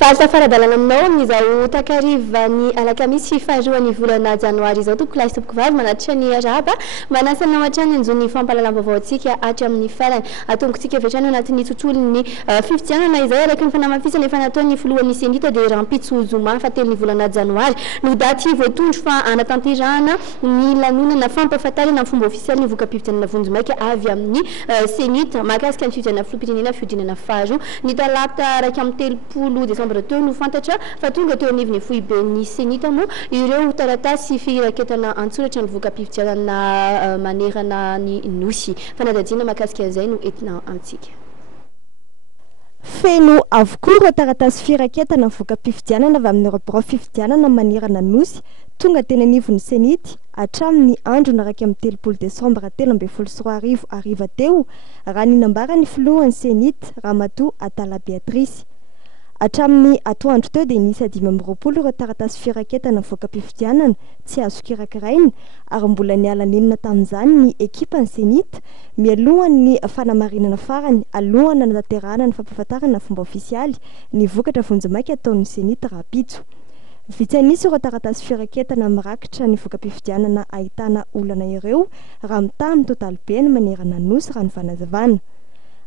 Fahasafaradalana aminao amin'izao takarivany alakamisy faharoan'ny volana janoary izao tompoko lahy sy tompoko vavy manatitra ny araba manasana hatrany anjony fampahalalam-baovao antsika hatry amin'ny farany atongontsika avy hatrany anatin'ny tontolon'ny fifidianana izay araka ny fanamafisana efa nataon'ny filohan'ny senita dia rampitsozoma fatelon'ny volana janoary no daty voatondro fa anatanterahana ny lanonana fampahafantarana fomba ofisialy ny voka-pifidianana vonjomaika avy amin'ny senita mahakasika ny fifidianana filoham-pirenena fiodinana faharoa ny talata raika amin'ny telopolo desambra teo no fantatra fa tonga teo anivony foibe ny senita moa ireo taratasy firaketana antsoratra ny voka-pifidianana manerana ny nosy fanadajina mahakasika an'izay no entina antsika feno avokoa ireo taratasy firaketana voka-pifidianana avy amin'ny robora fifidianana manerana nosy tonga teny anivon'ny senity hatramin'ny andro naraiky amin'ny telopolo desambra telo ambin'ny folo sy roa arivo ariva teo raha ninambarany filohan'ny senity Ramatoa Atala Beatrice. Hatramin'ny atoandro teo dia nisy 5 ireo taratasy firaketana voka-pifidianana tsy azo kirakiraina ary mbola niala nenina tamin'izany ny ekipan'ny senita mialohan'ny fanamarinana farany alohana natanterahana ny fampahafantarana fomba ofisialy ny vokatra vonjomaika ataon'ny senita rapitso. Vitsy anisy ireo taratasy firaketana mirakitra ny voka-pifidianana ahitana olana ireo raha mitaha totaly be ny manerana nosy raha ny fanazavana.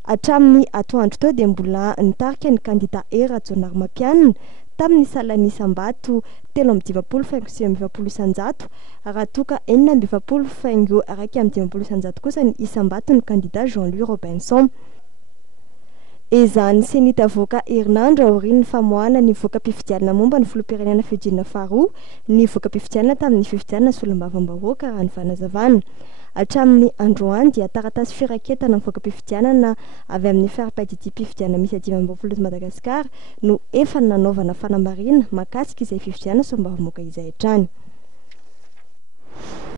Hatramin'ny atoandro teo dia mbola nitarika ny kandida era Jonary Mampianina tamin'ny salany Isambato 3.20 isanjato raha toka 4.20 isanjato kosa ny Isambato ny kandida Jean-Louis Robinson. Ezan'ny senita avoka Herinandro aorian'ny famoahana ny voka-pifidianana momba ny filoham-pirenena fiodinana faharoa ny voka-pifidianana tamin'ny fifidianana solombavam-bahoaka raha ny fanazavana. Hatramin'ny androany dia taratasy firaketana ny voka-pifidianana avy amin'ny farapaidity-pifidianana misy 5 Madagasikara no efa nanaovana fanamarina mahakasika izay fifidianana solombavam-bahoaka izay hatrany.